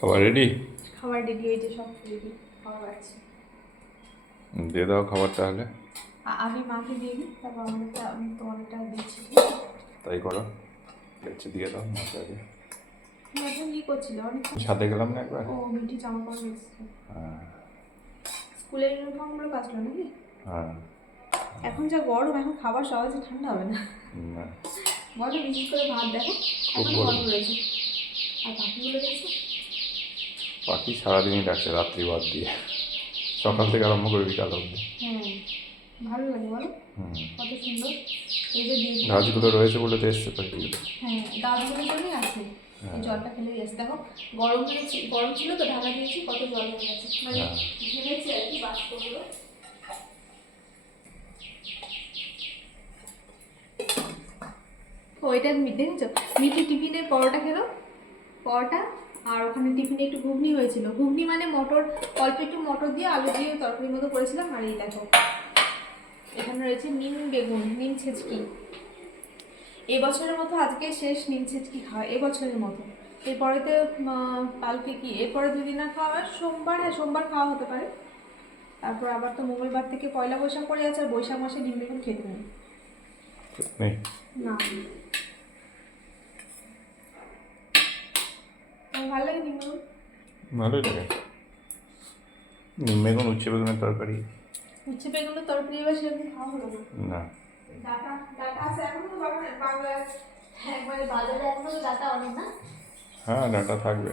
খাবার রেডি খাবার রেডি হয়েছে সব রেডি খাবার আছে। দিয়ে দাও খাবার তাহলে। আমি মাকে দিয়ে দিই তারপর আমাদেরটা আমি তোমাদেরটা দিচ্ছি তাই করো। দেখছি দিয়ে দাও মাকে আগে। এখন কি করছিল? অনেক সাথে গেলাম না একবার? ও মিঠি জামা কাপড় এসেছে হ্যাঁ। স্কুলের ইউনিফর্মগুলো কাচলো নাকি? হ্যাঁ। এখন যা গরম এখন খাবার সহজে ঠান্ডা হবে না। না। বলো বিশেষ করে ভাত দেখো খুব এখন গরম। গরম রয়েছে আর বাকিগুলো দেখছ পাখি সারাদিনই ডাকছে রাত্রি বাদ দিয়ে। সকাল থেকে আরম্ভ করে বিকাল অব্দি হ্যাঁ ভালো লাগে বলো। কত সুন্দর। এই যে গাছগুলো রয়েছে বলে তো এসছে পাখিগুলো হ্যাঁ গাছগুলোর জন্যই আছে। হ্যাঁ। জলটা ফেলে গেছে দেখো গরম হয়েছে গরম ছিল তো ঢাকা দিয়েছি কত জল হয়ে গেছে। মানে হ্যাঁ। ঘেমেছে আর কি বাষ্পগুলো ও এটা মি- দেখেছ মিঠি টিফিনে পরোটা খেলো? পরোটা? আর ওখানে টিফিনে একটু ঘুগনি হয়েছিল। ঘুগনি মানে মটর অল্প একটু মটর দিয়ে আলু দিয়ে তরকারির মতো করেছিলাম। আর এই দেখো এখানে রয়েছে নিম বেগুন নিম ছেচকি। এবছরের মতো আজকে শেষ নিম ছেচকি খাওয়া এবছরের মতো। এরপরেতে আহ, কালকে কি? এরপরে দুদিন না খাওয়া হয়, সোমবার হ্যাঁ সোমবার খাওয়া হতে পারে। তারপর আবার তো মঙ্গলবার থেকে পয়লা বৈশাখ পড়ে যাচ্ছে আর বৈশাখ মাসে ডিম বেগুন খেতে নেই। না আমার ভালো লাগে ডিম বেগুন ভালোই লাগে। নিম বেগুন উচ্ছে বেগুনের তরকারি। উচ্ছে বেগুনের তরকারি এবার সেরকম খাওয়া হলো না? ডাটা ডাটা আছে এখনও তো বাগানে একবারে বাজারে এখনও ডাটা অনেক না? হ্যাঁ ডাটা থাকবে।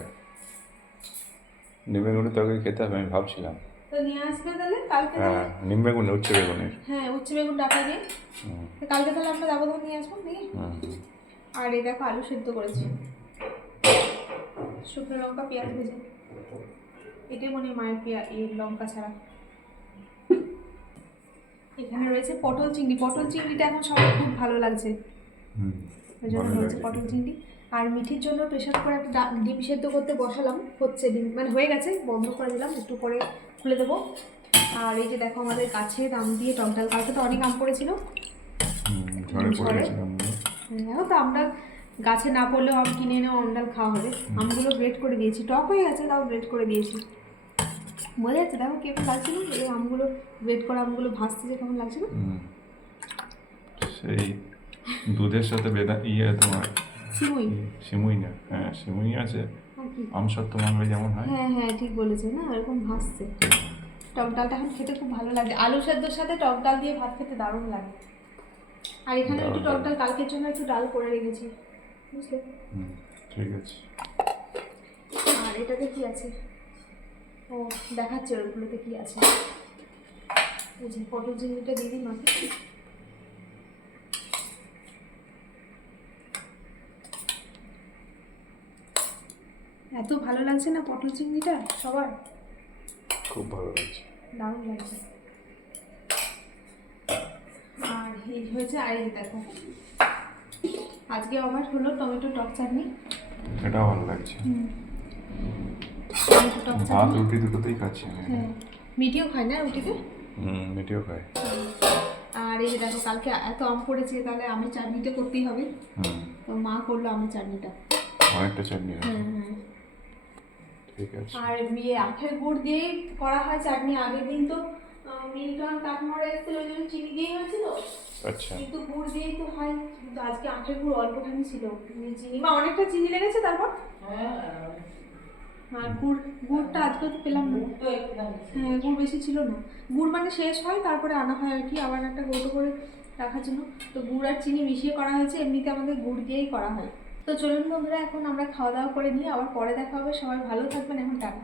নিম বেগুনের তরকারি খেতে হবে আমি ভাবছিলাম। তো নিয়ে আসবে তাহলে? কালকে হ্যাঁ নিম বেগুন উচ্ছে বেগুনের। হ্যাঁ উচ্ছে বেগুন ডাটা দিয়ে। কালকে তাহলে আমরা যাব তখন নিয়ে আসব নিয়ে? আর এই দেখো আলু সেদ্ধ করেছি। শুকনো লঙ্কা পেঁয়াজ ভেজে। এটাই মনে হয় মায়ের পেঁয়া এই লঙ্কা ছাড়া। এখানে রয়েছে পটল চিংড়ি। পটল চিংড়িটা এখন সবাই খুব ভালো লাগছে। ওই জন্য রয়েছে পটল চিংড়ি। আর মিঠির জন্য প্রেশার কুকারে একটা ডিম সেদ্ধ করতে বসালাম। হচ্ছে ডিম মানে হয়ে গেছে বন্ধ করে দিলাম একটু পরে খুলে দেবো। আর এই যে দেখো আমাদের কাছে দাম দিয়ে টকডাল কালকে তো অনেক আম পড়েছিল। ঝড়ে ঝড়ে? তো আমরা গাছে না পড়লেও আম কিনে এনে অন্ডাল খাওয়া হবে। আমগুলো গ্রেট করে দিয়েছি। টক হয়ে গেছে তাও গ্রেট করে দিয়েছি। বোঝা যাচ্ছে দেখো কেমন লাগছিল এই আমগুলো গ্রেট করা আমগুলো ভাজতে যে কেমন লাগছিল হুম। সেই দুধের সাথে বেদা ইয়ে তোমার সিমুই। সিমুই না হ্যাঁ সিমুই আছে। আমসত্ব মানবে যেমন হয়। হ্যাঁ হ্যাঁ ঠিক বলেছে না এরকম ভাসছে টক ডালটা এখন খেতে খুব ভালো লাগে। আলু সেদ্ধর সাথে টক ডাল দিয়ে ভাত খেতে দারুণ লাগে। আর এখানে একটু টক ডাল কালকের জন্য একটু ডাল করে রেখেছি। বুঝলে? ঠিক আছে। আর এটাতে কি আছে? ও দেখাচ্ছে ওগুলোতে কি আছে। যে পটল চিংড়িটা দিয়ে দিই মাকে এত ভালো লাগছে না পটল চিংড়িটা সবার? খুব ভালো লাগছে। দারুণ লাগছে। আর এই হয়েছে আর এই দেখো। আজকে আমার হলো টমেটো টক চাটনি। এটাও ভালো লাগছে। টমেটো টক ভাত রুটি দুটোতেই খাচ্ছি হ্যাঁ। মিটিও খায় না রুটিতে? হুম মিটিও খাই আর এই দেখো কালকে এত আম পড়েছে তাহলে আমি চাটনিটা করতেই হবে। তো মা করল আমের চাটনিটা। অনেকটা চাটনি হ্যাঁ হ্যাঁ। ঠিক আছে। আর বিয়ে আখের গুড় দিয়েই করা হয় চাটনি আগের দিন তো। মিল্টন কাঠমোড়া এসেছিল ওই জন্য চিনি দিয়েই হয়েছিল। আচ্ছা। কিন্তু গুড় দিয়েই তো হয় কিন্তু আজকে আখের গুড় অল্পখানি ছিল। মানে চিনি মা অনেকটা চিনি লেগেছে তারপর। আর গুড় গুড়টা আজকে তো পেলাম না। হ্যাঁ গুড় বেশি ছিল না। গুড় মানে শেষ হয় তারপরে আনা হয় আর কি। আবার একটা গোটো করে রাখার জন্য। তো গুড় আর চিনি মিশিয়ে করা হয়েছে এমনিতে আমাদের গুড় দিয়েই করা হয়। তো চলুন বন্ধুরা এখন আমরা খাওয়া দাওয়া করে নিই। আবার পরে দেখা হবে। সবাই ভালো থাকবেন। এখন টাটা।